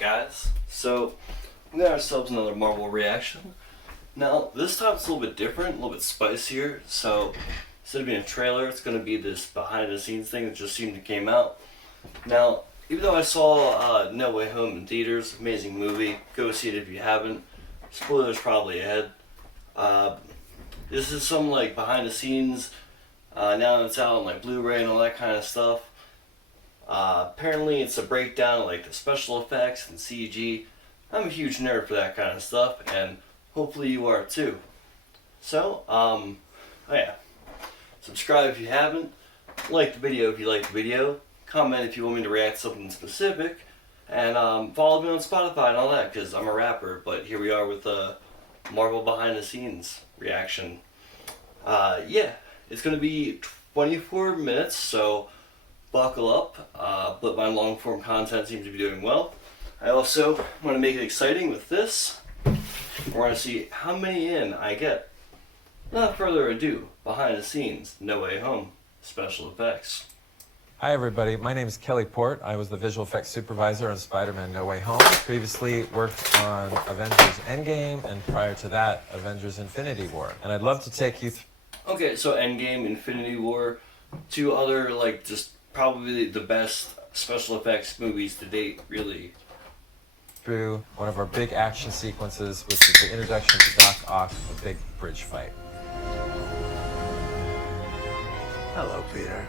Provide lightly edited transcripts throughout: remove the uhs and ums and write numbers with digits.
guys? So, we got ourselves another Marvel reaction. Now, this time it's a little bit different, a little bit spicier. So, instead of being a trailer, it's going to be this behind the scenes thing that just seemed to came out. Now, even though I saw No Way Home in theaters, amazing movie, go see it if you haven't. Spoilers probably ahead. This is some like behind the scenes, now that it's out on like Blu-ray and all that kind of stuff. Apparently it's a breakdown of like the special effects and CG. I'm a huge nerd for that kind of stuff, and hopefully you are too. So, oh yeah. Subscribe if you haven't. Like the video if you like the video. Comment if you want me to react to something specific. And follow me on Spotify and all that, because I'm a rapper. But here we are with the Marvel behind the scenes reaction. Yeah, it's going to be 24 minutes, so buckle up. But my long form content seems to be doing well. I also want to make it exciting with this. We're going to see how many in I get. Without further ado, behind the scenes, No Way Home, special effects. Hi everybody, my name is Kelly Port. I was the visual effects supervisor on Spiderman No Way Home. Previously worked on Avengers Endgame, and prior to that, Avengers Infinity War. And I'd love to take you Okay, so Endgame, Infinity War, two other, like, just probably the best special effects movies to date, really. through one of our big action sequences, which is the introduction to Doc Ock, a big bridge fight. Hello, Peter.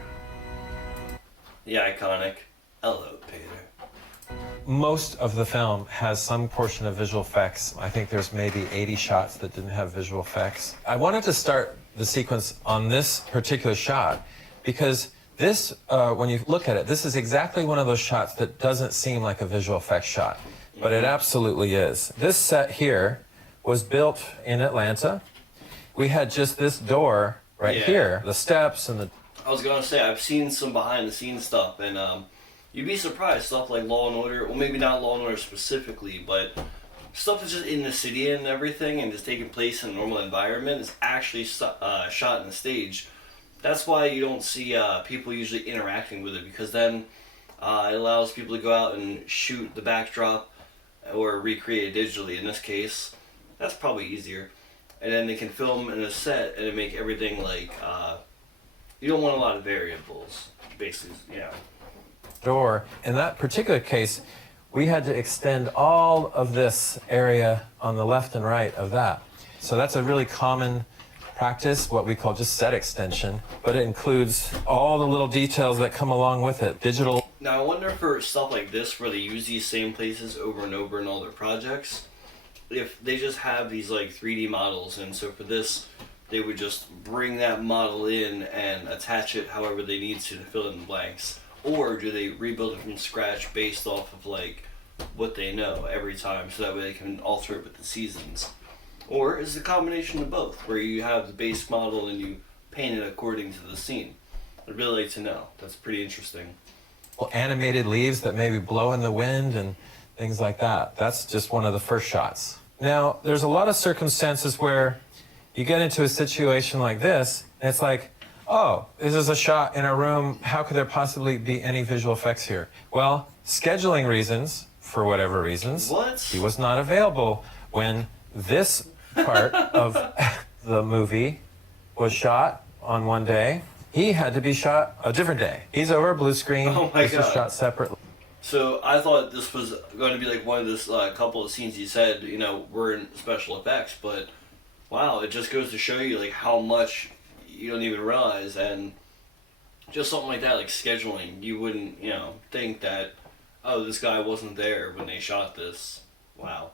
The iconic, hello, Peter. Most of the film has some portion of visual effects. I think there's maybe 80 shots that didn't have visual effects. I wanted to start the sequence on this particular shot because this, when you look at it, this is exactly one of those shots that doesn't seem like a visual effects shot, but it absolutely is. This set here was built in Atlanta. We had just this door right here, the steps and the... I was gonna say, I've seen some behind the scenes stuff, and you'd be surprised, stuff like Law and Order, well maybe not Law and Order specifically, but stuff that's just in the city and everything and just taking place in a normal environment is actually shot in the stage. That's why you don't see people usually interacting with it, because then it allows people to go out and shoot the backdrop or recreate it digitally. In this case, that's probably easier. And then they can film in a set and make everything like, you don't want a lot of variables, basically, yeah. Door. In that particular case, we had to extend all of this area on the left and right of that. So that's a really common practice, what we call just set extension, but it includes all the little details that come along with it. Digital. Now I wonder for stuff like this where they use these same places over and over in all their projects, if they just have these like 3D models, and so for this they would just bring that model in and attach it however they need to fill in the blanks, or do they rebuild it from scratch based off of like what they know every time, so that way they can alter it with the seasons? Or is it a combination of both, where you have the base model and you paint it according to the scene? I'd really like to know. That's pretty interesting. Animated leaves that maybe blow in the wind and things like that. That's just one of the first shots. Now, there's a lot of circumstances where you get into a situation like this, and it's like, oh, this is a shot in a room. How could there possibly be any visual effects here? Well, scheduling reasons, for whatever reasons, he was not available when this part of the movie was shot on one day. He had to be shot a different day. He's over a blue screen. Oh my this God. was shot separately. So I thought this was going to be like one of this couple of scenes you said, you know, were in special effects, but wow, it just goes to show you like how much you don't even realize, and just something like that, like scheduling, you wouldn't, you know, think that, oh, this guy wasn't there when they shot this. Wow.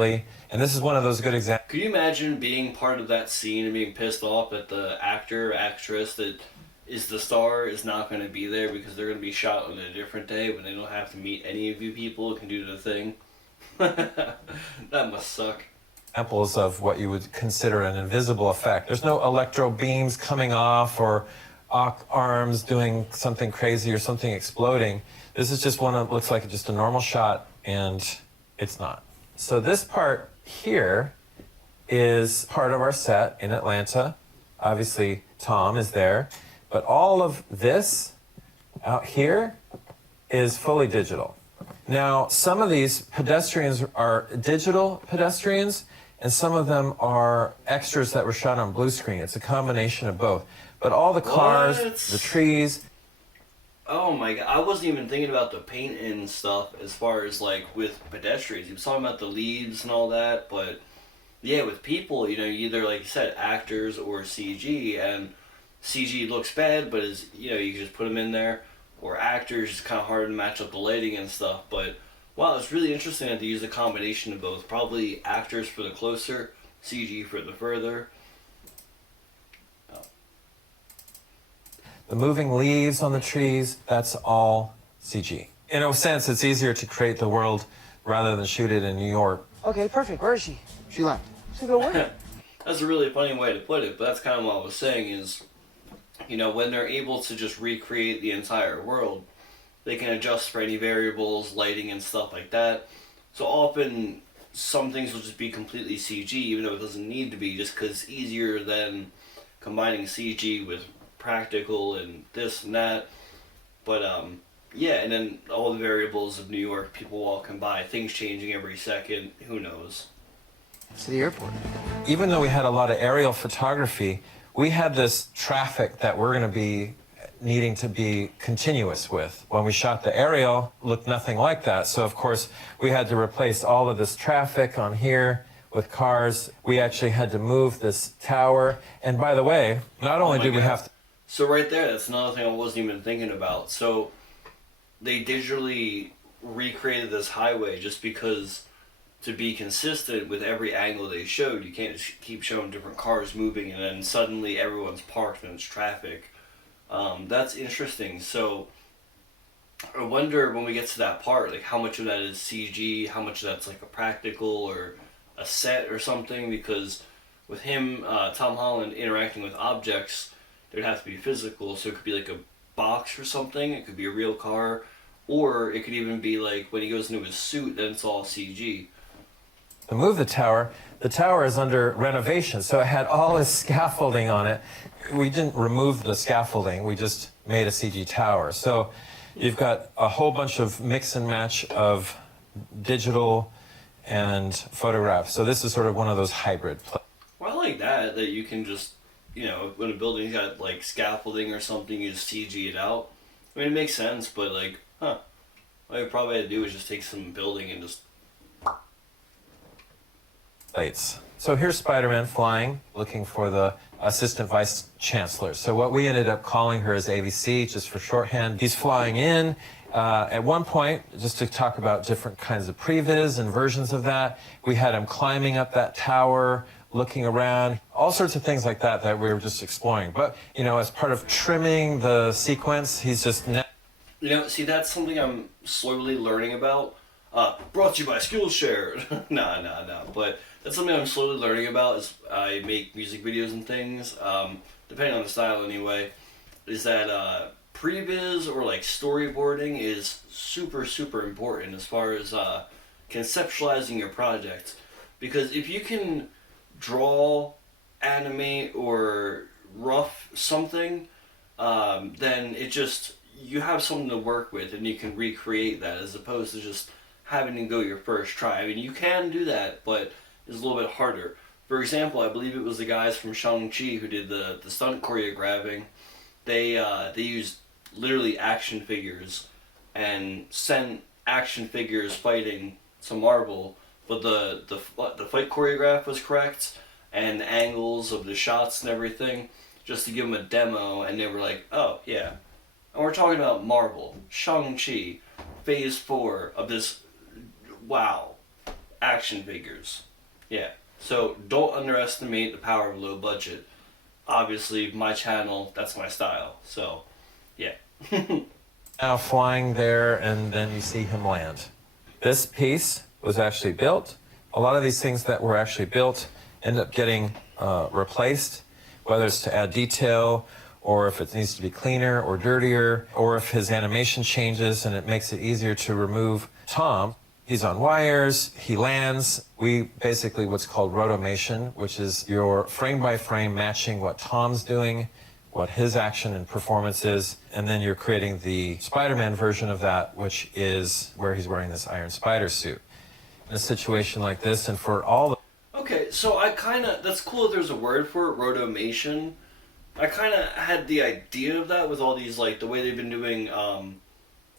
And this is one of those good examples. Could you imagine being part of that scene and being pissed off that the actor or actress that is the star is not going to be there because they're going to be shot on a different day when they don't have to meet any of you people who can do the thing? That must suck. Examples of what you would consider an invisible effect. There's no electro beams coming off or arms doing something crazy or something exploding. This is just one that looks like just a normal shot, and it's not. So this part here is part of our set in Atlanta. Obviously, Tom is there. But all of this out here is fully digital. Now, some of these pedestrians are digital pedestrians, and some of them are extras that were shot on blue screen. It's a combination of both. But all the cars, What? the trees. Oh my god, I wasn't even thinking about the paint and stuff as far as like with pedestrians. He was talking about the leaves and all that, but yeah, with people, either like you said, actors or CG, and CG looks bad, but is you can just put them in there, or actors, it's kind of hard to match up the lighting and stuff. But wow, it's really interesting that they use a combination of both. Probably actors for the closer, CG for the further. The moving leaves on the trees, that's all CG. In a sense, it's easier to create the world rather than shoot it in New York. Okay, perfect. Where is she? She left. She's gonna work. That's a really funny way to put it, but that's kind of what I was saying is, when they're able to just recreate the entire world, they can adjust for any variables, lighting and stuff like that. So often, some things will just be completely CG, even though it doesn't need to be, just because it's easier than combining CG with practical and this and that. But yeah, and then all the variables of New York, people walking by, things changing every second, who knows. To the airport. Even though we had a lot of aerial photography, we had this traffic that we're going to be needing to be continuous with. When we shot the aerial, looked nothing like that. So of course, we had to replace all of this traffic on here with cars. We actually had to move this tower. And by the way, not only did we have to... So right there, that's another thing I wasn't even thinking about. So they digitally recreated this highway just because, to be consistent with every angle they showed, you can't just keep showing different cars moving and then suddenly everyone's parked and it's traffic. That's interesting. So I wonder when we get to that part, like how much of that is CG, how much of that's like a practical or a set or something, because with him, Tom Holland interacting with objects, there'd have to be physical, so it could be like a box or something, it could be a real car, or it could even be like when he goes into his suit, then it's all CG. To move the tower is under renovation, so it had all this scaffolding on it. We didn't remove the scaffolding, we just made a CG tower. So you've got a whole bunch of mix and match of digital and photographs. So this is sort of one of those hybrid. Well, I like that you can just, when a building's got like scaffolding or something, you just CG it out. I mean, it makes sense, but like, what you probably had to do is just take some building and just... Lights. So here's Spiderman Flying, looking for the Assistant Vice Chancellor. So what we ended up calling her is AVC, just for shorthand. He's flying in. At one point, just to talk about different kinds of previs and versions of that, we had him climbing up that tower, looking around, all sorts of things like that that we were just exploring. But, as part of trimming the sequence, he's just... see, that's something I'm slowly learning about. Brought to you by Skillshare. No. But that's something I'm slowly learning about as I make music videos and things, depending on the style anyway, is that previs or like storyboarding is super, super important as far as conceptualizing your project. Because if you can draw, animate, or rough something, then it just, you have something to work with and you can recreate that as opposed to just having to go your first try. I mean, you can do that, but it's a little bit harder. For example, I believe it was the guys from Shang-Chi who did the stunt choreographing. They used literally action figures and sent action figures fighting to Marvel, but the fight choreograph was correct and the angles of the shots and everything, just to give them a demo, and they were like, oh yeah. And we're talking about Marvel, Shang-Chi, Phase 4 of this, wow, action figures. Yeah, so don't underestimate the power of low budget. Obviously, my channel, that's my style, so yeah. Now flying there, and then you see him land. This piece was actually built. A lot of these things that were actually built end up getting replaced, whether it's to add detail, or if it needs to be cleaner or dirtier, or if his animation changes and it makes it easier to remove Tom. He's on wires, he lands. We basically what's called Rotomation, which is your frame by frame matching what Tom's doing what his action and performance is, and then you're creating the Spider-Man version of that, which is where he's wearing this Iron Spider suit. In a situation like this, and for all the... Okay, so that's cool that there's a word for it, Rotomation. I kind of had the idea of that with all these, like, the way they've been doing,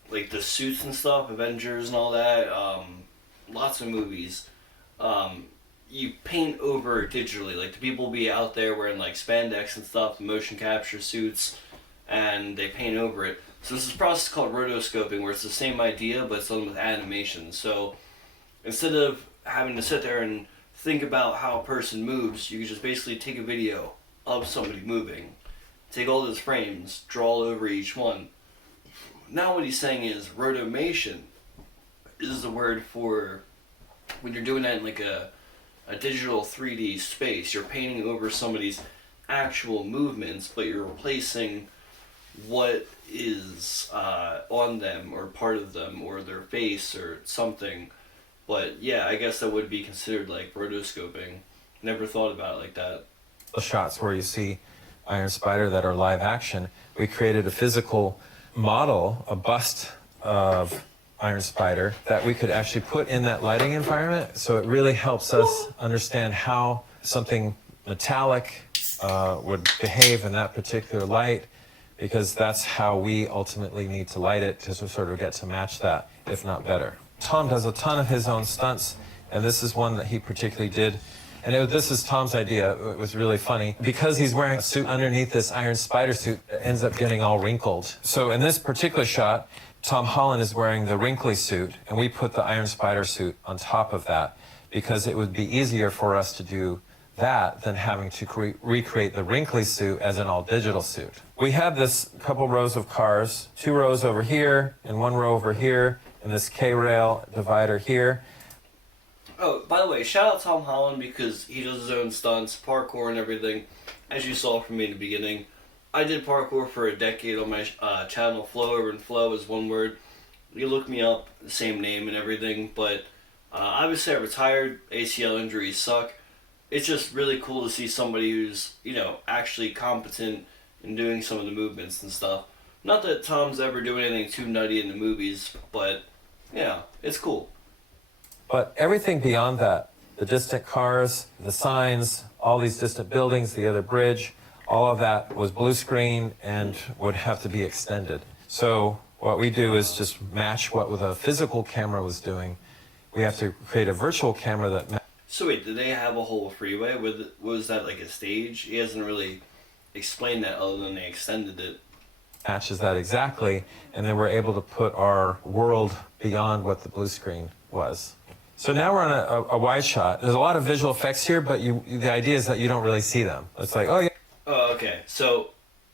like, the suits and stuff, Avengers and all that, lots of movies. You paint over digitally, like, the people will be out there wearing, like, spandex and stuff, motion capture suits, and they paint over it. So there's this process called rotoscoping, where it's the same idea, but it's done with animation. So instead of having to sit there and think about how a person moves, you can just basically take a video of somebody moving, take all those frames, draw over each one. Now what he's saying is rotomation is the word for when you're doing that in like a digital 3D space. You're painting over somebody's actual movements, but you're replacing what is on them or part of them or their face or something. But yeah, I guess that would be considered like rotoscoping. Never thought about it like that. The shots where you see Iron Spider that are live action, we created a physical model, a bust of Iron Spider that we could actually put in that lighting environment. So it really helps us understand how something metallic would behave in that particular light, because that's how we ultimately need to light it to sort of get to match that, if not better. Tom does a ton of his own stunts, and this is one that he particularly did. And this is Tom's idea. It was really funny. Because he's wearing a suit underneath this Iron Spider suit, it ends up getting all wrinkled. So in this particular shot, Tom Holland is wearing the wrinkly suit, and we put the Iron Spider suit on top of that because it would be easier for us to do that than having to recreate the wrinkly suit as an all-digital suit. We had this couple rows of cars, 2 rows over here and 1 row over here, and this K-rail divider here. Oh, by the way, shout out Tom Holland because he does his own stunts, parkour and everything, as you saw from me in the beginning. I did parkour for a decade on my channel. Flow over and flow is one word. You look me up, the same name and everything, but obviously I retired. ACL injuries suck. It's just really cool to see somebody who's, you know, actually competent in doing some of the movements and stuff. Not that Tom's ever doing anything too nutty in the movies, but yeah, it's cool. But everything beyond that, the distant cars, the signs, all these distant buildings, the other bridge, all of that was blue screen and would have to be extended. So what we do is just match what a physical camera was doing. We have to create a virtual camera that... So wait, did they have a whole freeway? Was that like a stage? He hasn't really explained that other than they extended it. Matches that exactly, and then we're able to put our world beyond what the blue screen was. So now we're on a wide shot. There's a lot of visual effects here, but the idea is that you don't really see them. It's like, oh yeah. Oh, okay. So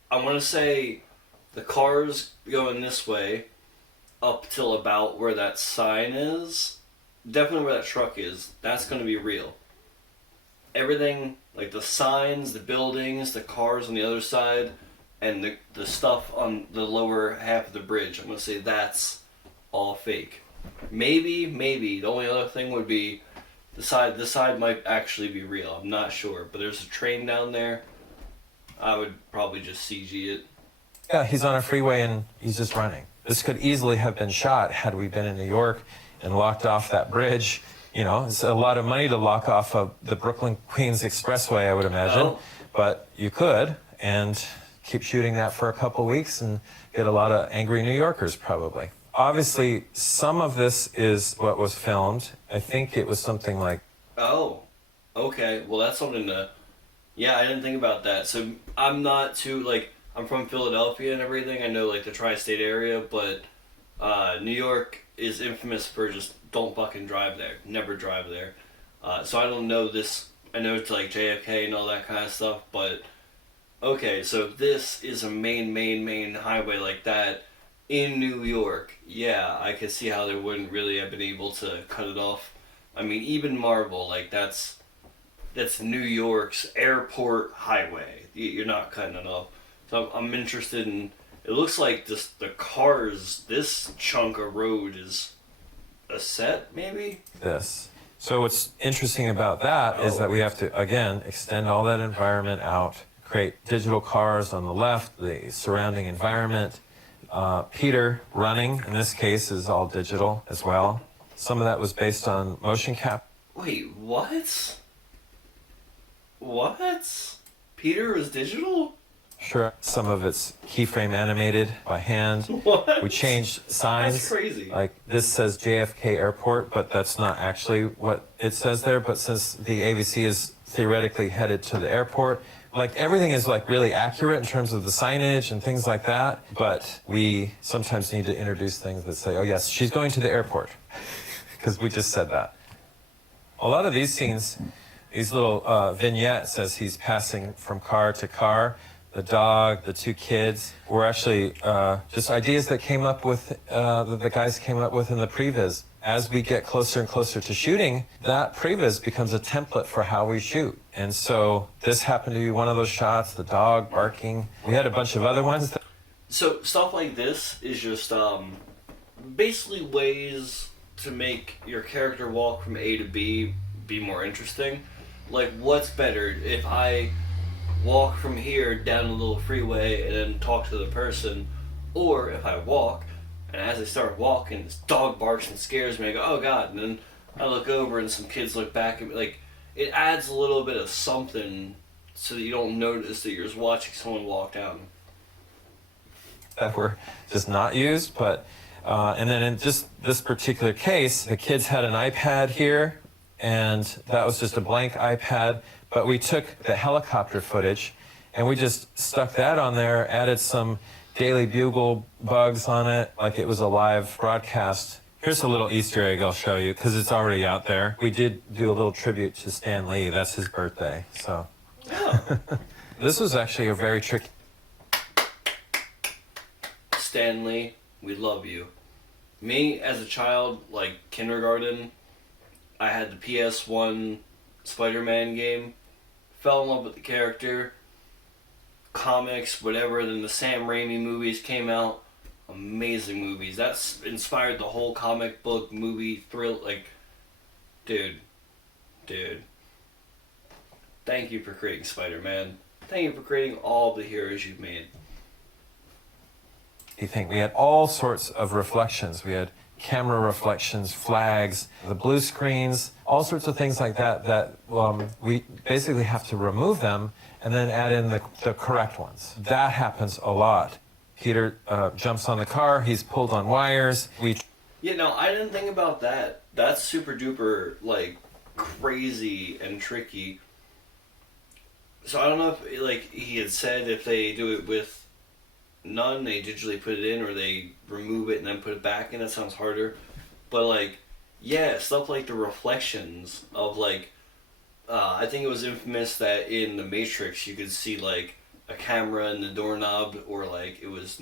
I want to say the car's going this way up till about where that sign is. Definitely where that truck is. That's going to be real. Everything, like the signs, the buildings, the cars on the other side, and the stuff on the lower half of the bridge, I'm going to say that's all fake. Maybe, the only other thing would be the side might actually be real. I'm not sure, but there's a train down there. I would probably just CG it. Yeah, he's on a freeway and he's just running. This could easily have been shot had we been in New York and locked off that bridge. You know, it's a lot of money to lock off of the Brooklyn-Queens Expressway, I would imagine. Oh. But you could, and keep shooting that for a couple weeks and get a lot of angry New Yorkers, probably. Obviously, some of this is what was filmed. I think it was something like... Oh, okay. Well, that's something to... Yeah, I didn't think about that. So I'm not too, like, I'm from Philadelphia and everything. I know, like, the tri-state area, but New York is infamous for just don't fucking drive there. Never drive there. So I don't know this. I know it's, like, JFK and all that kind of stuff, but... Okay, so this is a main highway like that in New York. Yeah, I could see how they wouldn't really have been able to cut it off. I mean, even Marvel, like, that's New York's airport highway. You're not cutting it off. So I'm interested in... It looks like the cars, this chunk of road is a set, maybe? This. So what's interesting about that is that we have to, again, extend all that environment out, create digital cars on the left, the surrounding environment. Peter running, in this case, is all digital as well. Some of that was based on motion cap. Wait, what? What? Peter was digital? Sure. Some of it's keyframe animated by hand. What? We changed signs. That's crazy. Like this says JFK Airport, but that's not actually what it says there. But since the AVC is theoretically headed to the airport, like everything is like really accurate in terms of the signage and things like that. But we sometimes need to introduce things that say, oh yes, she's going to the airport, because we just said that. A lot of these scenes, these little vignettes as he's passing from car to car, the dog, the two kids, were actually just ideas that came up with, that the guys came up with in the previs. As we get closer and closer to shooting, that previs becomes a template for how we shoot. And so this happened to be one of those shots, the dog barking. We had a bunch of other ones. So stuff like this is just basically ways to make your character walk from A to B be more interesting. Like, what's better if I walk from here down a little freeway and then talk to the person, or if I walk and as I start walking this dog barks and scares me, I go, oh god, and then I look over and some kids look back at me. Like, it adds a little bit of something so that you don't notice that you're just watching someone walk down. That were just not used, but and then in just this particular case, the kids had an iPad here, and that was just a blank iPad, but we took the helicopter footage and we just stuck that on there, added some Daily Bugle bugs on it, like it was a live broadcast. Here's a little Easter egg I'll show you, because it's already out there. We did do a little tribute to Stan Lee. That's his birthday, so. Oh. This was actually a very tricky. Stanley, we love you. Me, as a child, like kindergarten, I had the PS1 Spider-Man game, fell in love with the character, comics, whatever, then the Sam Raimi movies came out, amazing movies. That's inspired the whole comic book, movie, thrill, like, dude. Thank you for creating Spider-Man. Thank you for creating all the heroes you've made. You think we had all sorts of reflections. We had camera reflections, flags, the blue screens, all sorts of things like that that we basically have to remove them and then add in the correct ones. That happens a lot. Peter jumps on the car, he's pulled on wires. Yeah, no, I didn't think about that. That's super duper, like, crazy and tricky. So I don't know if, like, he had said if they do it with none, they digitally put it in, or they remove it and then put it back in. That sounds harder. But, like, yeah, stuff like the reflections of, like, I think it was infamous that in The Matrix you could see, like, a camera in the doorknob, or, like, it was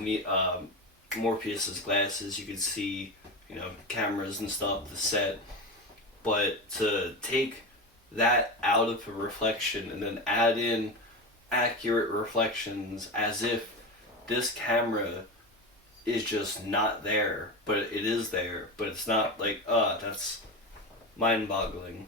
Morpheus's glasses. You could see, you know, cameras and stuff, the set. But to take that out of a reflection and then add in accurate reflections as if this camera is just not there, but it is there, but it's not, like, that's mind-boggling.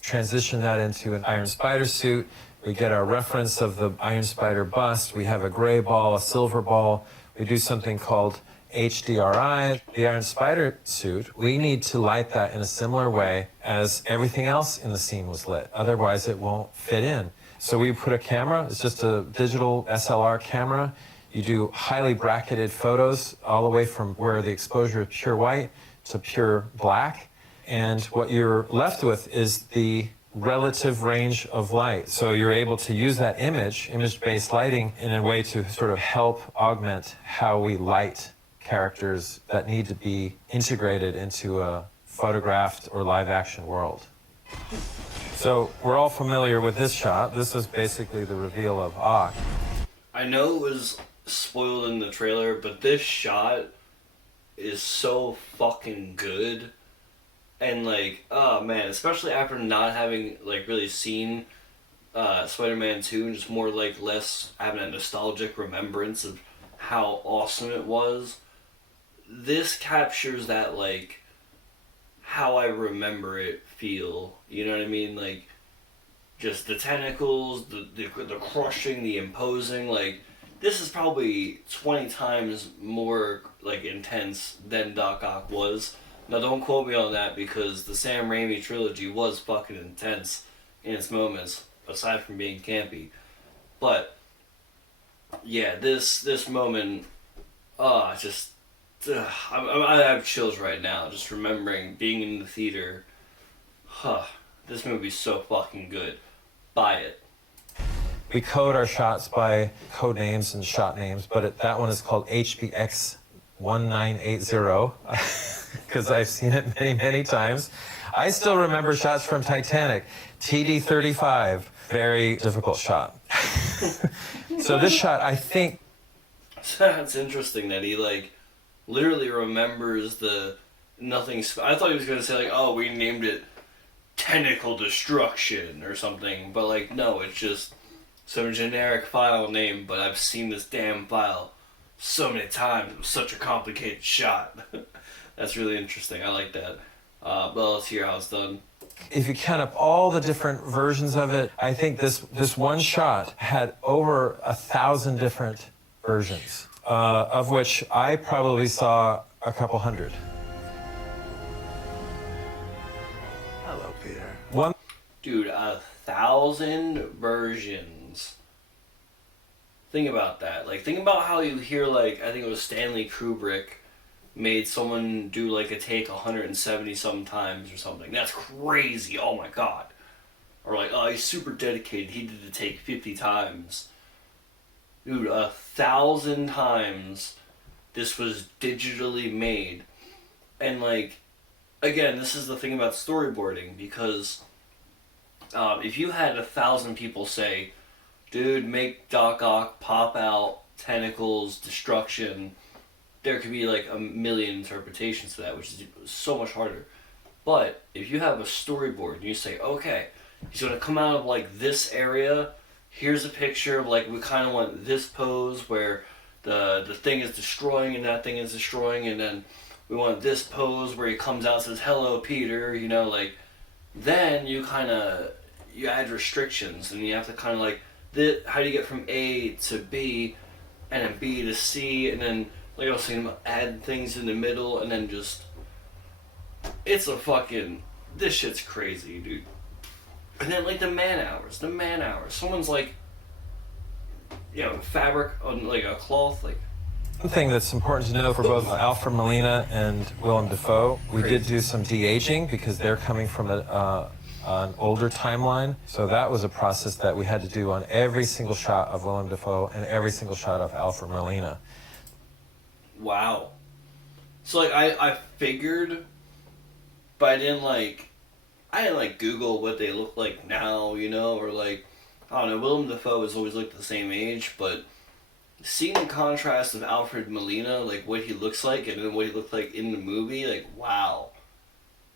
Transition that into an Iron Spider suit. We get our reference of the Iron Spider bust. We have a gray ball, a silver ball. We do something called HDRI. The Iron Spider suit, we need to light that in a similar way as everything else in the scene was lit. Otherwise, it won't fit in. So we put a camera. It's just a digital SLR camera. You do highly bracketed photos all the way from where the exposure is pure white to pure black. And what you're left with is the relative range of light. So you're able to use that image-based lighting, in a way to sort of help augment how we light characters that need to be integrated into a photographed or live-action world. So we're all familiar with this shot. This is basically the reveal of Ock. I know it was spoiled in the trailer, but this shot is so fucking good. And, like, oh man, especially after not having, like, really seen Spider-Man 2, and just more, like, less having a nostalgic remembrance of how awesome it was. This captures that, like, how I remember it feel. You know what I mean? Like, just the tentacles, the crushing, the imposing. Like, this is probably 20 times more like intense than Doc Ock was. Now, don't quote me on that because the Sam Raimi trilogy was fucking intense in its moments, aside from being campy. But yeah, this moment, just I have chills right now just remembering being in the theater. This movie's so fucking good. Buy it. We code our shots by code names and shot names, but that one is called HBX 1980 because I've seen it many, many times. I still remember shots from Titanic, TD 35, very difficult shot. So this shot, I think. That's interesting that he like literally remembers the nothing. I thought he was gonna say like, oh, we named it Tentacle Destruction or something, but like no, it's just some generic file name. But I've seen this damn file so many times. It was such a complicated shot. That's really interesting. I like that. Well, let's hear how it's done. If you count up all the different versions of it, I think this one shot had over 1,000 different versions, of which I probably saw a couple hundred. Hello, Peter. One. Dude, 1,000 versions. Think about that. Like, think about how you hear, like, I think it was Stanley Kubrick made someone do, like, a take 170 some times or something. That's crazy. Oh, my God. Or, like, oh, he's super dedicated. He did the take 50 times. Dude, 1,000 times this was digitally made. And, like, again, this is the thing about storyboarding, because if you had 1,000 people say, dude, make Doc Ock pop out, tentacles, destruction, there could be like a million interpretations to that, which is so much harder. But if you have a storyboard and you say, okay, he's going to come out of like this area, here's a picture of like, we kind of want this pose where the thing is destroying and that thing is destroying, and then we want this pose where he comes out and says, hello, Peter, you know, like, then you add restrictions, and you have to kind of like, how do you get from A to B, and then B to C, and then, like I was saying, add things in the middle, and then just, it's a fucking, this shit's crazy, dude. And then, like, the man hours, someone's like, you know, fabric on, like, a cloth, like, One thing that's important to know for both Alfred Molina and Willem Dafoe, we did do some de-aging because they're coming from an older timeline. So that was a process that we had to do on every single shot of Willem Dafoe and every single shot of Alfred Molina. wow. So, like, I figured, but I didn't Google what they look like now, you know, or like, I don't know, Willem Dafoe has always looked the same age, but seeing the contrast of Alfred Molina, like what he looks like and then what he looked like in the movie, like, wow.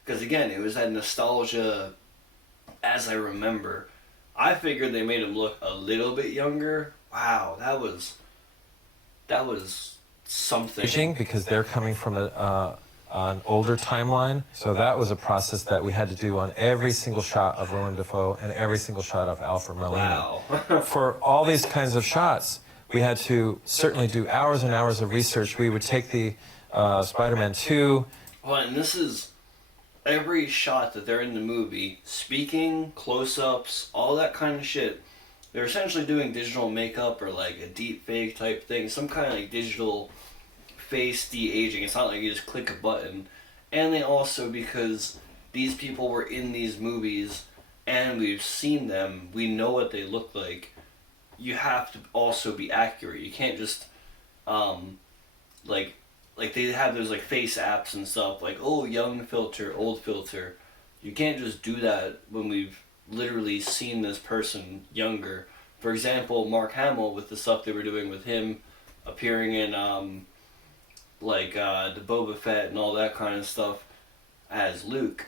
Because again, it was that nostalgia as I remember. I figured they made him look a little bit younger. Wow, that was something. Because they're coming from an older timeline. So that was a process that we had to do on every single shot of Willem Dafoe and every single shot of Alfred Molina. Wow. For all these kinds of shots, we had to certainly do hours and hours of research. We would take the Spider-Man 2. Well, and this is every shot that they're in the movie, speaking, close-ups, all that kind of shit. They're essentially doing digital makeup or like a deep fake type thing, some kind of like digital face de-aging. It's not like you just click a button. And they also, because these people were in these movies and we've seen them, we know what they look like. You have to also be accurate. You can't just like they have those like face apps and stuff, like, oh, young filter, old filter. You can't just do that when we've literally seen this person younger. For example, Mark Hamill, with the stuff they were doing with him appearing in the Boba Fett and all that kind of stuff as Luke.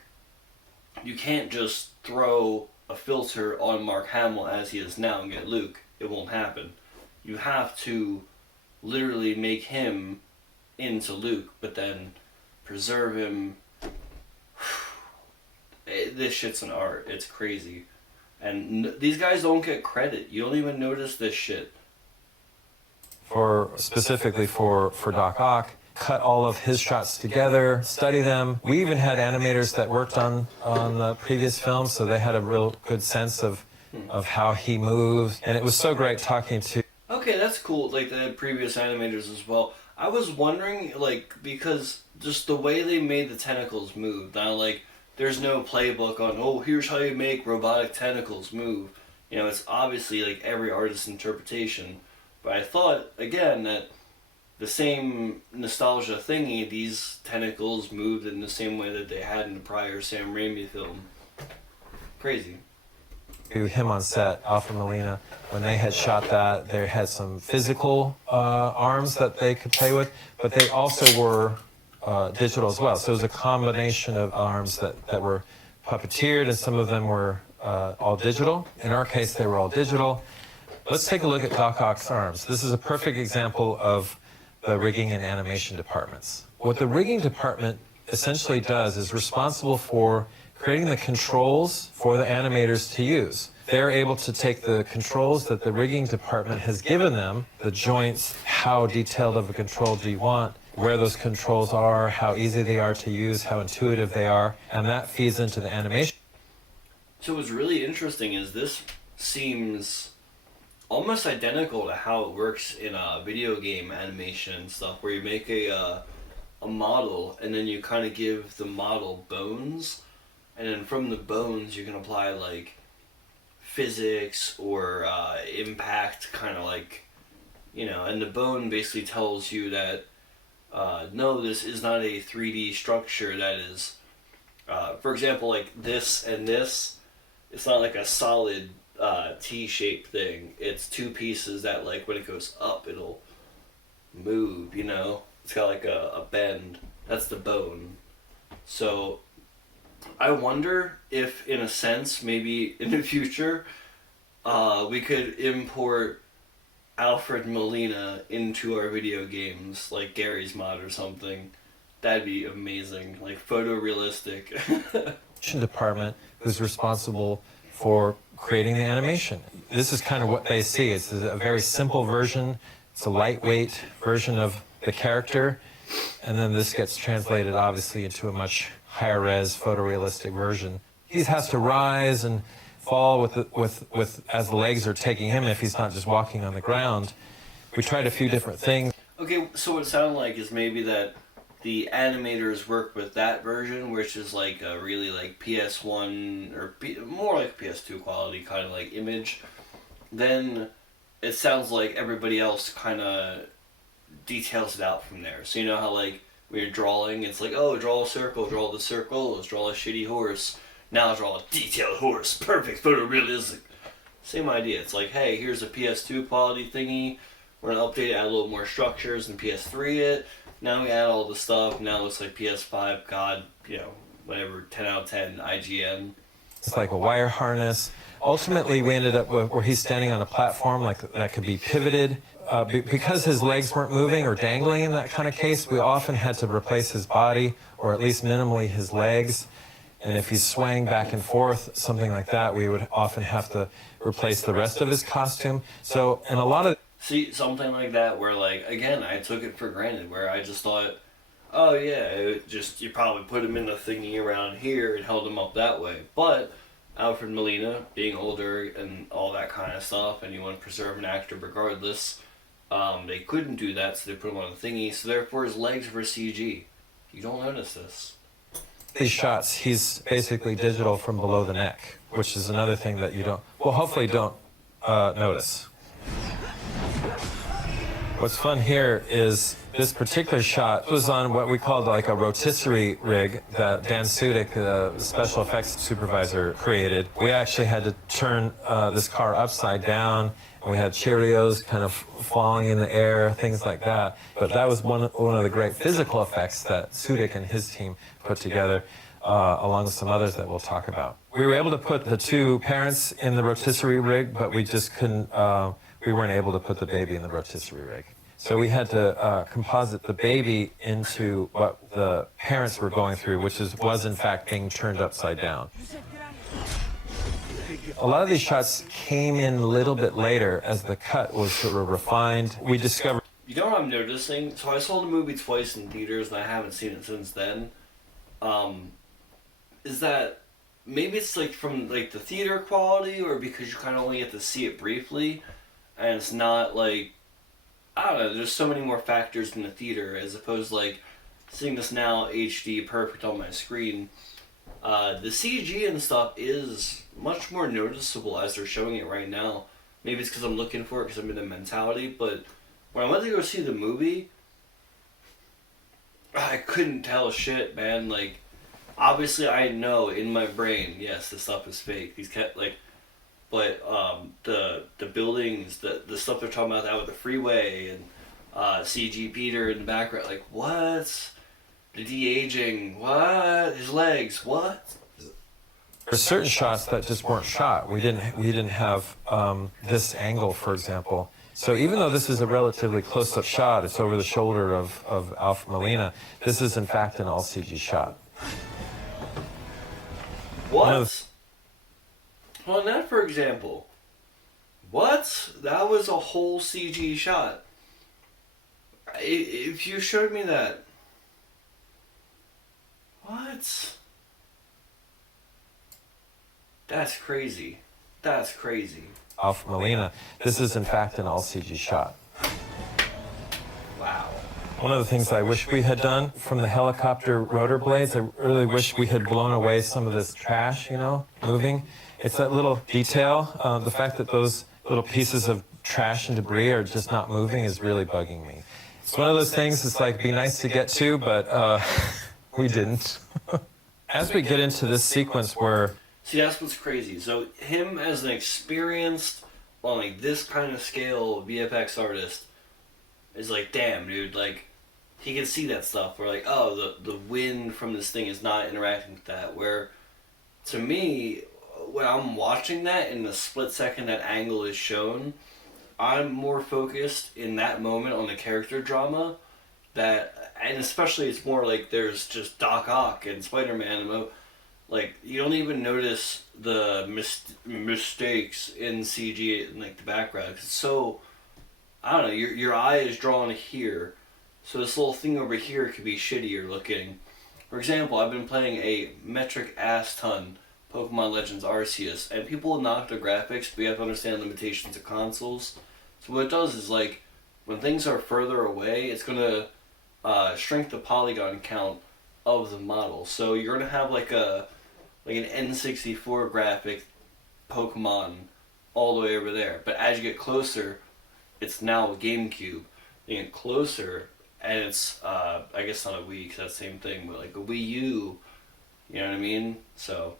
You can't just throw a filter on Mark Hamill as he is now and get Luke. It won't happen. You have to literally make him into Luke, but then preserve him. This shit's an art. It's crazy. And these guys don't get credit. You don't even notice this shit. Specifically for Doc Ock, cut all of his shots together, study them. We even had animators that worked on the previous film, so they had a real good sense of how he moved. And it was so great talking to... Okay, that's cool. Like, they had previous animators as well. I was wondering, like, because just the way they made the tentacles move. Now, like, there's no playbook on, oh, here's how you make robotic tentacles move. You know, it's obviously, like, every artist's interpretation. But I thought, again, that the same nostalgia thingy, these tentacles moved in the same way that they had in the prior Sam Raimi film. Crazy. Him on set, Alfred Molina, when they had shot that, they had some physical arms that they could play with, but they also were digital as well. So it was a combination of arms that were puppeteered, and some of them were all digital. In our case, they were all digital. Let's take a look at Doc Ock's arms. This is a perfect example of the rigging and animation departments. What the rigging department essentially does is responsible for creating the controls for the animators to use. They're able to take the controls that the rigging department has given them, the joints, how detailed of a control do you want, where those controls are, how easy they are to use, how intuitive they are, and that feeds into the animation. So what's really interesting is this seems almost identical to how it works in a video game animation and stuff, where you make a model and then you kind of give the model bones, and then from the bones you can apply like physics or impact, kind of like, you know, and the bone basically tells you that no, this is not a 3D structure that is, for example, like this and this, it's not like a solid T-shaped thing. It's two pieces that, like, when it goes up, it'll move, you know? It's got like a bend. That's the bone. So I wonder if, in a sense, maybe in the future, we could import Alfred Molina into our video games, like Gary's Mod or something. That'd be amazing. Like, photorealistic. Department who's responsible for creating the animation. This is kind of what they see. It's a very simple version. It's a lightweight version of the character, and then this gets translated obviously into a much higher res photorealistic version. He has to rise and fall with as the legs are taking him if he's not just walking on the ground. We tried a few different things. Okay, so what it sounded like is maybe that the animators work with that version, which is like a really like PS1 or more like PS2 quality kind of like image. Then it sounds like everybody else kind of details it out from there. So you know how like when you're drawing, it's like, oh, draw a circle, draw the circle, let's draw a shitty horse. Now draw a detailed horse, perfect photorealistic. Same idea. It's like, hey, here's a PS2 quality thingy. We're gonna update it, add a little more structures, and PS3 it. Now we add all the stuff. Now it looks like PS5. God, you know, whatever. 10 out of 10. IGN. It's like a wire harness. Ultimately, we ended up where he's standing on a platform like that could be pivoted. Because his legs weren't moving or dangling in that kind of case, we often had to replace his body, or at least minimally his legs. And if he's swaying back and forth, something like that, we would often have to replace the rest of his costume. So, and a lot of... See, something like that where, like, again, I took it for granted, where I just thought, oh yeah, it just, you probably put him in a thingy around here and held him up that way. But Alfred Molina, being older and all that kind of stuff, and you want to preserve an actor regardless, they couldn't do that, so they put him on a thingy, so therefore his legs were CG. You don't notice this. These shots, he's basically digital from below the neck, which is another thing that you don't, well, hopefully don't notice. What's fun here is this particular shot was on what we called like a rotisserie rig that Dan Sudik, the special effects supervisor, created. We actually had to turn this car upside down, and we had Cheerios kind of falling in the air, things like that. But that was one of the great physical effects that Sudik and his team put together, along with some others that we'll talk about. We were able to put the two parents in the rotisserie rig, but we just couldn't, we weren't able to put the baby in the rotisserie rig. So we had to composite the baby into what the parents were going through, which was in fact being turned upside down. A lot of these shots came in a little bit later as the cut was sort of refined. We discovered... You know what I'm noticing? So I saw the movie twice in theaters and I haven't seen it since then. Is that maybe it's like from like the theater quality, or because you kind of only get to see it briefly, and it's not like, I don't know, there's so many more factors in the theater as opposed to like seeing this now HD perfect on my screen. The CG and stuff is much more noticeable as they're showing it right now. Maybe it's because I'm looking for it because I'm in the mentality, but when I went to go see the movie, I couldn't tell shit, man. Like, obviously I know in my brain, yes, this stuff is fake. These kept like, but the buildings, the stuff they're talking about out with the freeway and CG Peter in the background, like what? The de-aging, what? His legs, what? There's certain shots that just weren't shot. We didn't have this angle, for example. So even though this is a relatively close-up shot, it's over the shoulder of Alpha Molina, this is in fact an all CG shot. What? On that, for example. What? That was a whole CG shot. If you showed me that. What? That's crazy. That's crazy. Alpha Molina, this is in fact an all CG shot. Wow. One of the things I wish we had done from the helicopter rotor blades, I really wish we had blown away some of this trash, you know, moving. It's that little detail, the fact that those little pieces of trash and debris are just not moving is really bugging me. It's one of those things, it's like, be nice to get to, but we didn't. As we get into this sequence where... See, that's what's crazy. So, him as an experienced, on like this kind of scale VFX artist is like, damn, dude, like, he can see that stuff. Where like, oh, the wind from this thing is not interacting with that. Where, to me, when I'm watching that in the split second that angle is shown, I'm more focused in that moment on the character drama. That, and especially it's more like there's just Doc Ock and Spider-Man. Like, you don't even notice the mistakes in CG in like the background. It's so, I don't know, your eye is drawn here. So this little thing over here could be shittier looking. For example, I've been playing a metric ass ton Pokemon Legends Arceus, and people knock the graphics, but you have to understand limitations of consoles. So what it does is, like, when things are further away, it's going to shrink the polygon count of the model. So you're going to have like an N64 graphic Pokemon all the way over there. But as you get closer, it's now a GameCube. You get closer, and it's, I guess not a Wii, because that's the same thing, but like a Wii U, you know what I mean? So...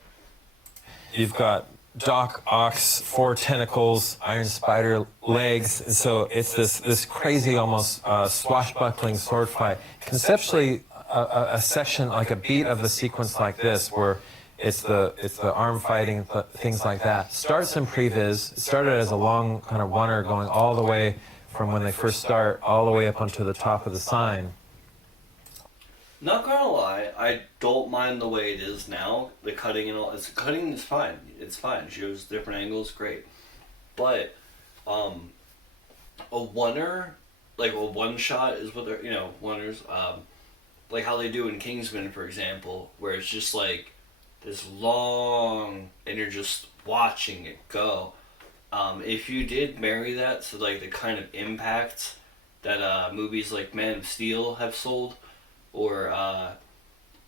You've got Doc Ock's 4 tentacles, Iron Spider legs, and so it's this crazy, almost swashbuckling sword fight. Conceptually, a section, like a beat of the sequence like this, where it's the arm fighting, things like that, starts in previs. It started as a long kind of oneer going all the way from when they first start, all the way up onto the top of the sign. Not gonna lie, I don't mind the way it is now. The cutting and all, cutting is fine. It's fine. It shows different angles, great. But a oneer, like a one shot, is what they're, you know, oneers. Like how they do in Kingsman, for example, where it's just like this long, and you're just watching it go. If you did marry that to like the kind of impact that movies like Man of Steel have sold. Or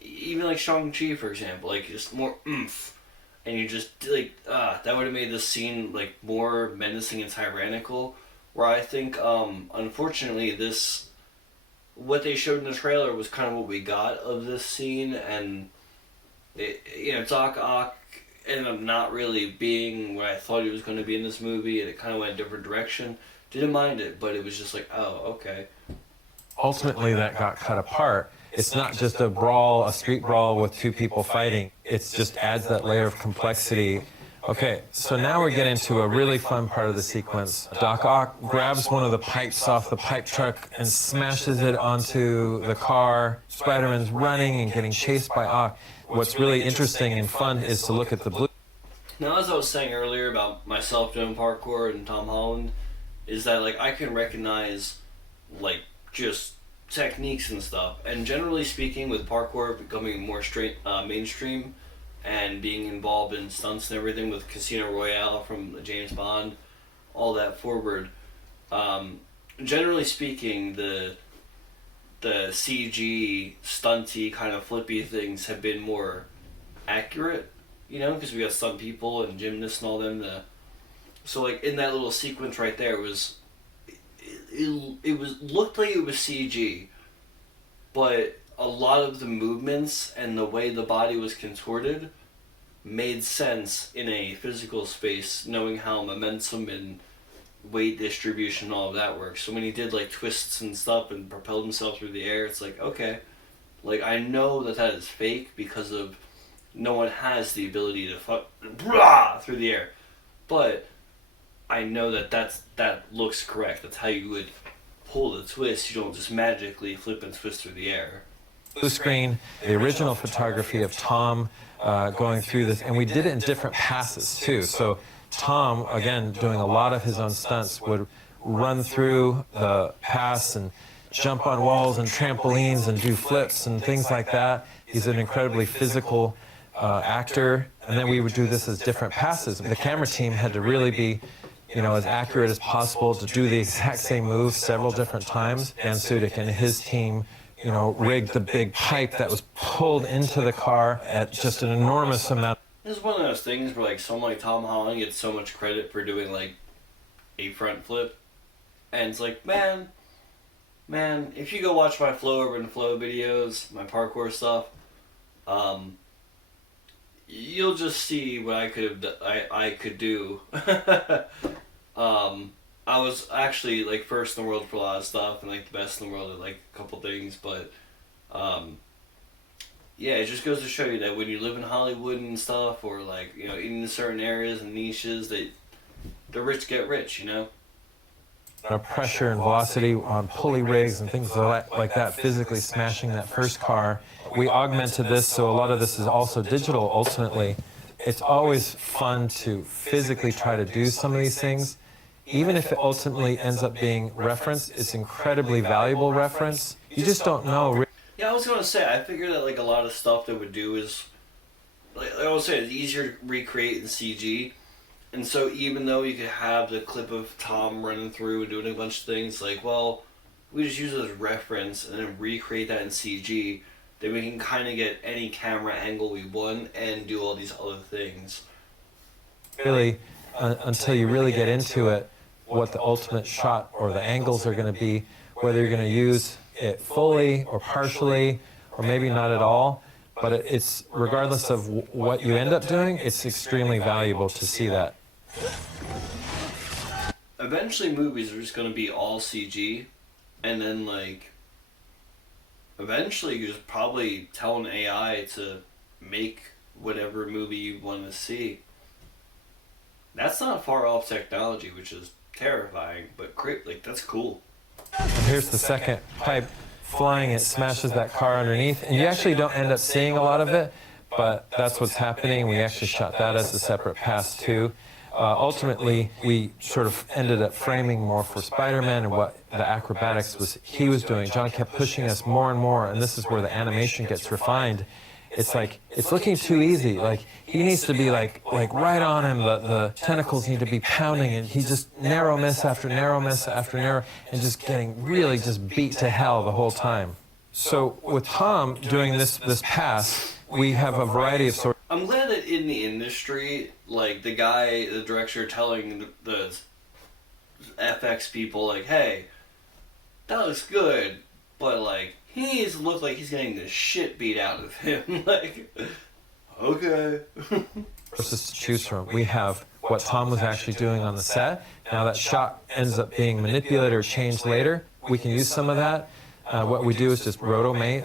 even like Shang-Chi, for example, like just more oomph, and you just like that would have made this scene like more menacing and tyrannical. Where I think, unfortunately, what they showed in the trailer was kind of what we got of this scene, and Doc Ock ended up not really being what I thought he was going to be in this movie, and it kind of went a different direction. Didn't mind it, but it was just like, oh, okay. Ultimately, that got cut apart. It's not just a brawl, a street brawl with 2 people fighting. It just adds that layer of complexity. Okay, so now we're getting to a really fun part of the sequence. Doc Ock grabs one of the pipes off the pipe truck and smashes it onto the car. Spider-Man's running and getting chased by Ock. What's really interesting and fun is to look at the blue. Now, as I was saying earlier about myself doing parkour and Tom Holland, is that like I can recognize like just techniques and stuff. And generally speaking, with parkour becoming more mainstream and being involved in stunts and everything with Casino Royale from James Bond, all that forward. Generally speaking, the CG stunty kind of flippy things have been more accurate, you know, because we got stunt people and gymnasts and all them. So like in that little sequence right there it was looked like it was CG, but a lot of the movements and the way the body was contorted made sense in a physical space, knowing how momentum and weight distribution and all of that works. So when he did like twists and stuff and propelled himself through the air, it's like, okay, like I know that is fake because of no one has the ability to through the air, but I know that looks correct. That's how you would pull the twist. You don't just magically flip and twist through the air. Blue screen, the original photography of Tom going through this, and we did it in different passes too. So Tom, again, doing a lot of his own stunts, would run through the pass and jump on walls and trampolines and do flips and things like that. He's an incredibly physical actor, and then we would do this as different passes. The camera team had to really be, you know, as accurate as possible to do the exact same move several different times. Dan Sudik and his team, you know, rigged the big pipe that was pulled into the car at just an enormous amount. This is one of those things where like someone like Tom Holland gets so much credit for doing like a front flip, and it's like, man, if you go watch my Flow Urban Flow videos, my parkour stuff, you'll just see what I could do. I was actually like first in the world for a lot of stuff and like the best in the world at like a couple things, but yeah, it just goes to show you that when you live in Hollywood and stuff, or like, you know, in certain areas and niches, that the rich get rich, you know. Pressure and velocity on pulley rigs and things like that, physically smashing that first car. We augmented this, so a lot of this is also digital ultimately. It's always fun to physically try to do some of these things. Even if it ultimately ends up being reference, it's incredibly valuable reference. You just don't know. Yeah, I was going to say, I figure that like a lot of stuff that would do is, like I was saying, it's easier to recreate in CG. And so even though you could have the clip of Tom running through and doing a bunch of things, like, well, we just use it as reference and then recreate that in CG, then we can kind of get any camera angle we want and do all these other things. Really, until you really get into it, what the ultimate shot or the angles are going to be, whether you're going to use it fully or partially or maybe not at all, but it's regardless of what you end up doing, it's extremely valuable to see that. Eventually movies are just going to be all CG, and then like eventually you just probably tell an AI to make whatever movie you want to see. That's not far off technology, which is terrifying, but like that's cool. And here's the second pipe flying, it smashes that car underneath, and you actually don't end up seeing a lot of it, but that's what's happening. We actually shot that as a separate pass too. Ultimately, we sort of ended up framing more for Spider-Man and what the acrobatics he was doing. John kept pushing us more and more, and this is where the animation gets refined. It's like, it's looking too easy. Like, he needs to be like right on him. The tentacles need to be pounding, and he's just narrow miss after narrow miss after narrow, and just getting really just beat to hell the whole time. So with Tom doing this pass, we have a variety of sorts. I'm glad that in the industry, like the director telling the FX people, like, hey, that looks good, but like, he needs to look like he's getting the shit beat out of him. Like, okay. Versus to choose from. We have what Tom was actually doing on the set. Now that shot ends up being manipulated or changed later. We can use some of that. What we do is just rotomate,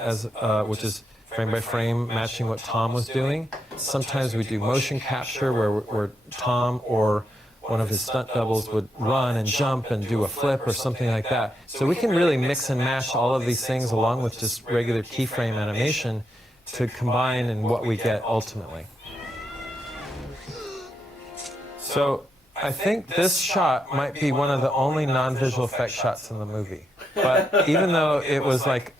which is frame by frame, matching what Tom was doing. Sometimes we do motion capture where Tom or one of his stunt doubles would run and jump and do a flip or something like that. So we can really mix and match all of these things along with just regular keyframe animation to combine in what we get ultimately. So I think this shot might be one of the only non-visual effect shots in the movie. But even though it was like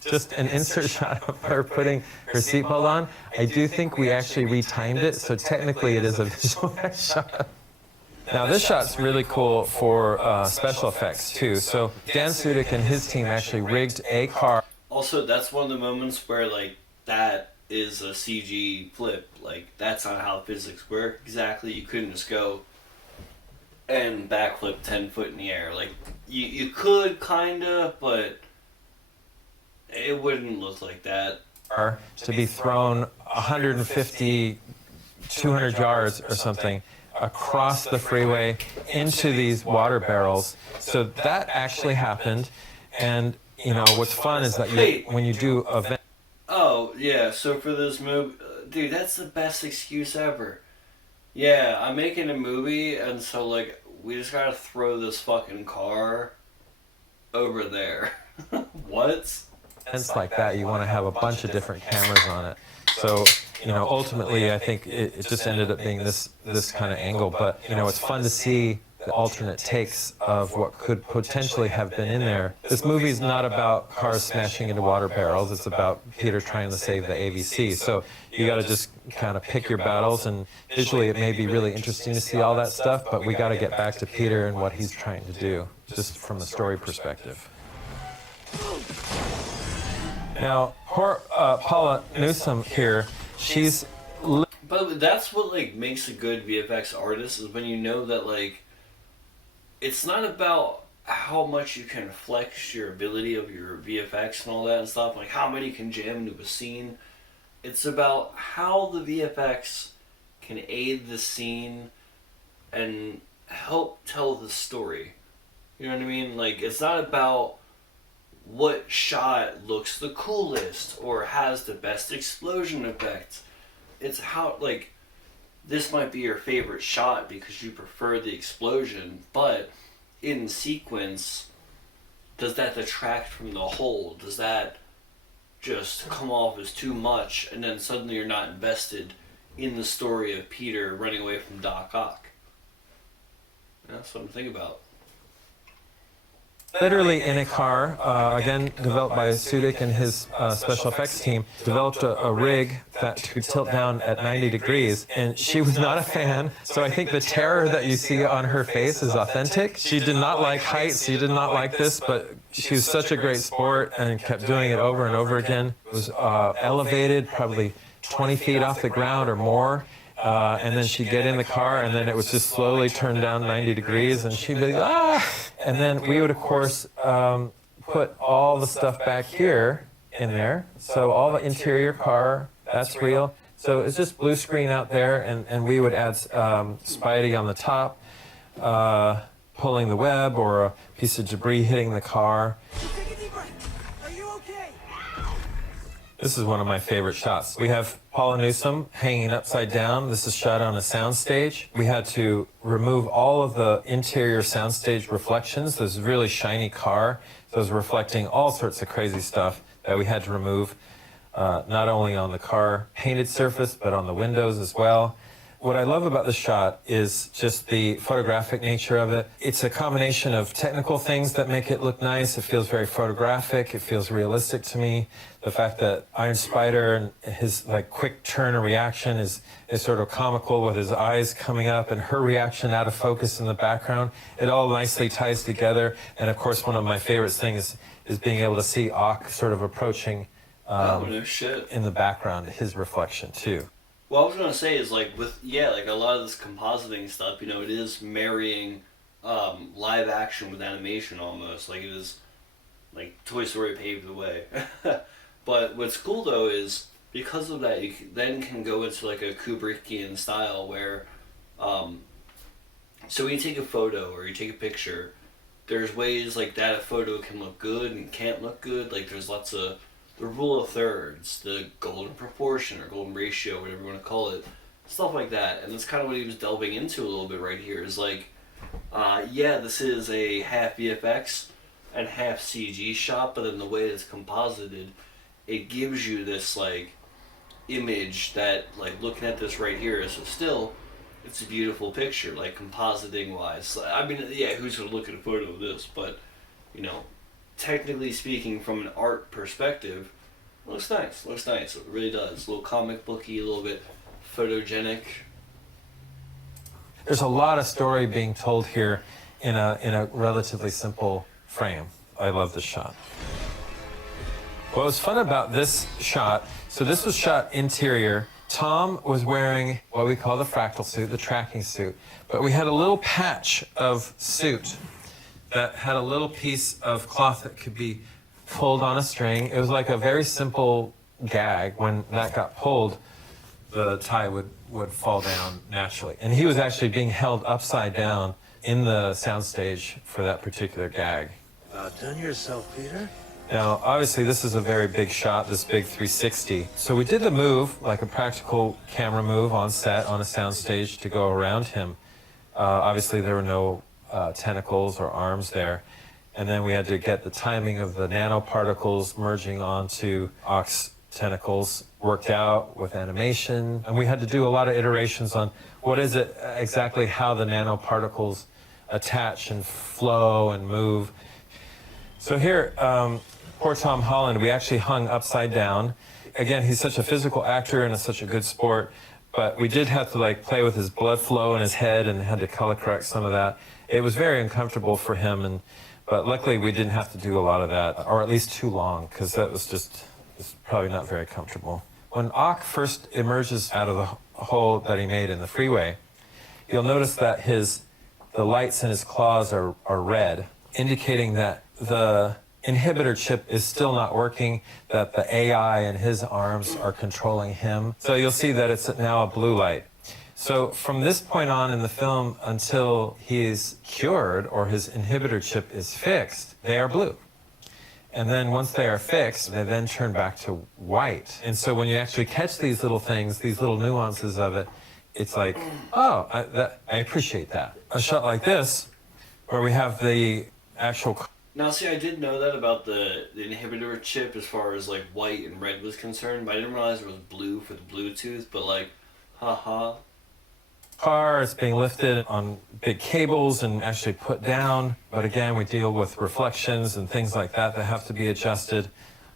just an insert shot of her putting her seatbelt on, I do think we actually retimed it, so technically it is a visual effect shot. Now this shot's really cool for special effects too. So Dan Sudik and his team actually rigged a car. Also, that's one of the moments where, like, that is a CG flip. Like, that's not how physics work exactly. You couldn't just go and backflip 10 foot in the air. Like, you could, kinda, but it wouldn't look like that. To be thrown 150, 200 yards or something across the freeway into these water barrels. So that actually happened. And, you know, what's fun is that when you do event. Oh, yeah, so for this movie, dude, that's the best excuse ever. Yeah, I'm making a movie, and so, like, we just gotta throw this fucking car over there. What? Events like that, you want to have a bunch of different cameras on it. So, you know, ultimately, I think it just ended up being this kind of angle. But, you know, it's fun to see the alternate takes of what could potentially have been in there. This movie is not about cars smashing into water barrels. It's about Peter trying to save the AVC. So you got to just kind of pick your battles. And visually, it may be really interesting to see all that stuff. But we got to get back to Peter and what he's trying to do, just from a story perspective. Now, Paula Newsome here, she's... But that's what, like, makes a good VFX artist, is when you know that, like, it's not about how much you can flex your ability of your VFX and all that and stuff, like how many can jam into a scene. It's about how the VFX can aid the scene and help tell the story. You know what I mean? Like, it's not about what shot looks the coolest or has the best explosion effect. It's how, like, this might be your favorite shot because you prefer the explosion, but in sequence, does that detract from the whole? Does that just come off as too much, and then suddenly you're not invested in the story of Peter running away from Doc Ock? That's something to think about. Literally in a car, again developed by Sudik and his special effects team, developed a rig that could tilt down at 90 degrees, and she was not a fan, so I think the terror that you see on her face is authentic. She did not like heights, she did not like this, but she was such a great sport and kept doing it over and over again. It was elevated, probably 20 feet off the ground or more. And then she'd get in the car, and then it would just slowly turn down 90 degrees, and she'd be like, ah! And then we would, of course, put all the stuff back here in there. So all the interior car, that's real. So it's just blue screen out there, and we would add Spidey on the top, pulling the web, or a piece of debris hitting the car. This is one of my favorite shots. We have Paula Newsome hanging upside down. This is shot on a soundstage. We had to remove all of the interior soundstage reflections. This really shiny car, so it was reflecting all sorts of crazy stuff that we had to remove, not only on the car painted surface, but on the windows as well. What I love about the shot is just the photographic nature of it. It's a combination of technical things that make it look nice. It feels very photographic. It feels realistic to me. The fact that Iron Spider and his like quick turn and reaction is sort of comical with his eyes coming up and her reaction out of focus in the background. It all nicely ties together. And of course, one of my favorite things is being able to see Ock sort of approaching in the background, his reflection too. What I was gonna say is, like, with like a lot of this compositing stuff, you know, it is marrying live action with animation almost. Like, it is like Toy Story paved the way. But what's cool though is because of that, you then can go into like a Kubrickian style where, so when you take a photo or you take a picture, there's ways like that a photo can look good and can't look good. Like, there's lots of the rule of thirds, the golden proportion or golden ratio, whatever you want to call it, stuff like that. And that's kind of what he was delving into a little bit right here. Is like, this is a half VFX and half CG shot, but in the way it's composited, it gives you this like image that, like, looking at this right here as a still, it's a beautiful picture, like compositing wise. I mean, yeah, who's gonna look at a photo of this? But you know, technically speaking, from an art perspective, it looks nice. Looks nice. It really does. A little comic booky, a little bit photogenic. There's a lot of story being told here in a relatively simple frame. I love this shot. What was fun about this shot, so this was shot interior. Tom was wearing what we call the fractal suit, the tracking suit, but we had a little patch of suit that had a little piece of cloth that could be pulled on a string. It was like a very simple gag. When that got pulled, the tie would fall down naturally. And he was actually being held upside down in the soundstage for that particular gag. Outdone yourself, Peter. Now, obviously, this is a very big shot, this big 360. So we did the move, like a practical camera move on set, on a soundstage to go around him. Obviously, there were no tentacles or arms there. And then we had to get the timing of the nanoparticles merging onto Ock's tentacles worked out with animation. And we had to do a lot of iterations on what is it exactly, how the nanoparticles attach and flow and move. So here, poor Tom Holland, we actually hung upside down. Again, he's such a physical actor and such a good sport, but we did have to like play with his blood flow in his head and had to color correct some of that. It was very uncomfortable for him, but luckily we didn't have to do a lot of that, or at least too long, because that was just probably not very comfortable. When Ock first emerges out of the hole that he made in the freeway, you'll notice that the lights in his claws are red, indicating that the inhibitor chip is still not working, that the AI in his arms are controlling him. So you'll see that it's now a blue light. So from this point on in the film until he is cured or his inhibitor chip is fixed, they are blue. And then once they are fixed, they then turn back to white. And so when you actually catch these little things, these little nuances of it, it's like, oh, I appreciate that. A shot like this, where we have the actual... Now, see, I did know that about the inhibitor chip as far as like white and red was concerned, but I didn't realize it was blue for the Bluetooth. But like, haha. Car is being lifted on big cables and actually put down. But again, we deal with reflections and things like that that have to be adjusted,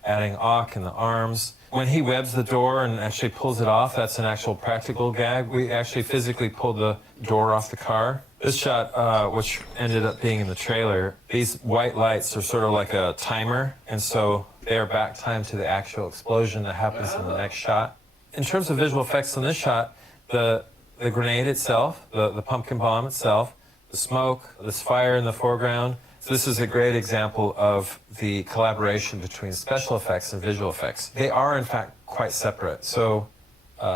adding Ock in the arms. When he webs the door and actually pulls it off, that's an actual practical gag. We actually physically pulled the door off the car. This shot, which ended up being in the trailer, these white lights are sort of like a timer, and so they are back timed to the actual explosion that happens in the next shot. In terms of visual effects on this shot, the grenade itself, the pumpkin bomb itself, the smoke, this fire in the foreground. So this is a great example of the collaboration between special effects and visual effects. They are, in fact, quite separate. So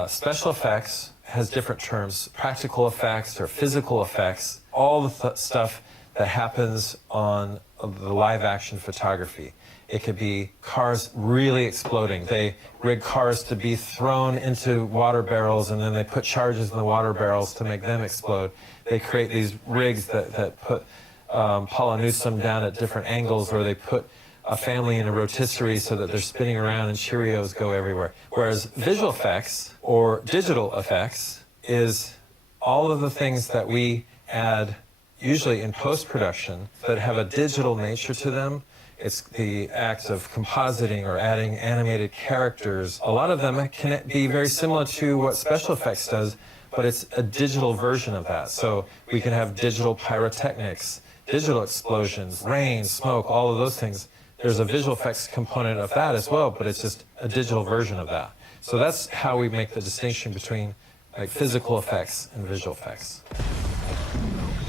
special effects has different terms, practical effects or physical effects, all the stuff that happens on the live action photography. It could be cars really exploding. They rig cars to be thrown into water barrels and then they put charges in the water barrels to make them explode. They create these rigs that put Paula Newsome down at different angles, or they put a family in a rotisserie so that they're spinning around and Cheerios go everywhere. Whereas visual effects or digital effects is all of the things that we add usually in post-production that have a digital nature to them. It's the act of compositing or adding animated characters. A lot of them can be very similar to what special effects does, but it's a digital version of that. So we can have digital pyrotechnics, digital explosions, rain, smoke, all of those things. There's a visual effects component of that as well, but it's just a digital version of that. So that's how we make the distinction between like physical effects and visual effects.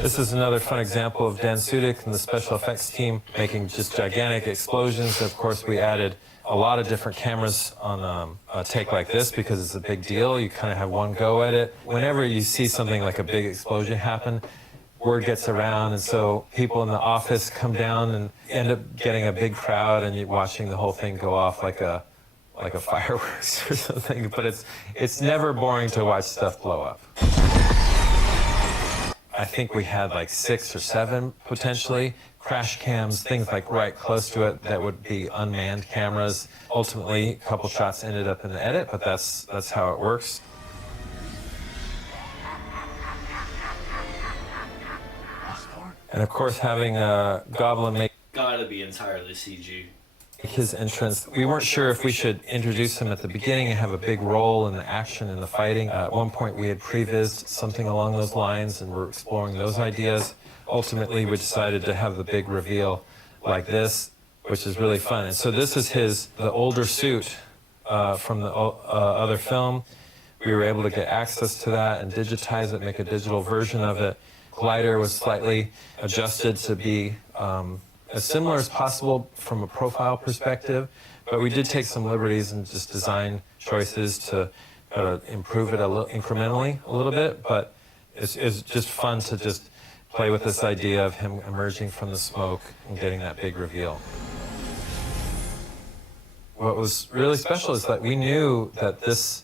This is another fun example of Dan Sudik and the special effects team making just gigantic explosions. Of course, we added a lot of different cameras on a take like this because it's a big deal. You kind of have one go at it. Whenever you see something like a big explosion happen, word gets around, and so people in the office come down and end up getting a big crowd, and you're watching the whole thing go off like a fireworks or something. But it's never boring to watch stuff blow up. I think we had like 6 or 7 potentially crash cams, things like right close to it that would be unmanned cameras. Ultimately, a couple shots ended up in the edit, but that's how it works. And of course, having a Goblin make Gotta be entirely CG. his entrance, we weren't sure if we should introduce him at the beginning and have a big role in the action and the fighting. At one point, we had prevised something along those lines, and we're exploring those ideas. Ultimately, we decided to have the big reveal like this, which is really fun. And so this is the older suit from the other film. We were able to get access to that and digitize it, make a digital version of it. Glider was slightly adjusted to be as similar as possible from a profile perspective, but we did take some liberties and just design choices to improve it incrementally a little bit. But it's just fun to just play with this idea of him emerging from the smoke and getting that big reveal. What was really special is that we knew that this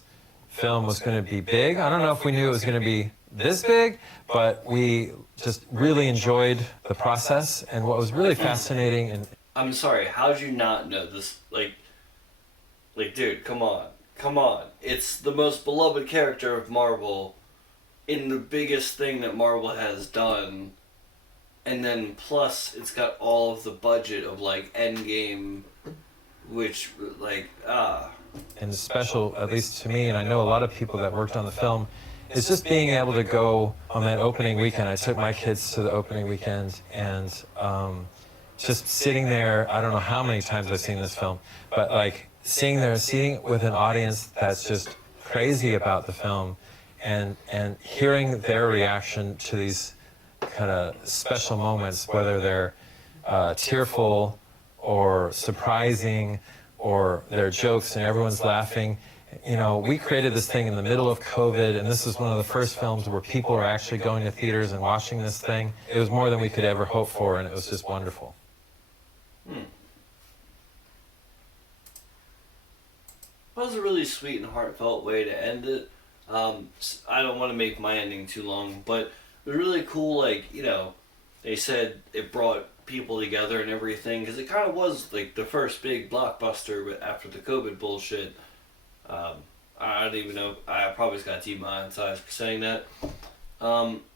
film was going to be big. I don't know if we knew it was going to be this big, but we just really enjoyed the process. And what was really fascinating and I'm sorry, how'd you not know this? Like, dude, come on. It's the most beloved character of Marvel in the biggest thing that Marvel has done. And then plus, it's got all of the budget of, like, Endgame, which, like, and special, at least to me, and I know a lot of people that worked on the film, is just being able to go on that opening weekend. I took my kids to the opening weekend, and just sitting there, I don't know how many times I've seen this film, but like sitting with an audience that's just crazy about the film, and hearing their reaction to these kind of special moments, whether they're tearful or surprising, or their jokes and everyone's laughing. You know, we created this thing in the middle of COVID, and this is one of the first films where people are actually going to theaters and watching this thing. It was more than we could ever hope for, and it was just wonderful. That was a really sweet and heartfelt way to end it. I don't want to make my ending too long, but it was really cool, like, you know, they said it brought people together and everything, because it kind of was like the first big blockbuster after the COVID bullshit. I don't even know, I probably just got demonetized for saying that.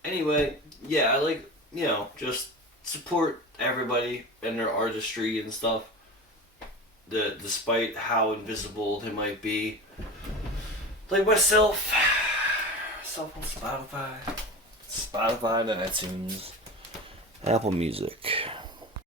Anyway, yeah, I like, you know, just support everybody and their artistry and stuff, despite how invisible they might be. Like myself on Spotify and iTunes, Apple Music.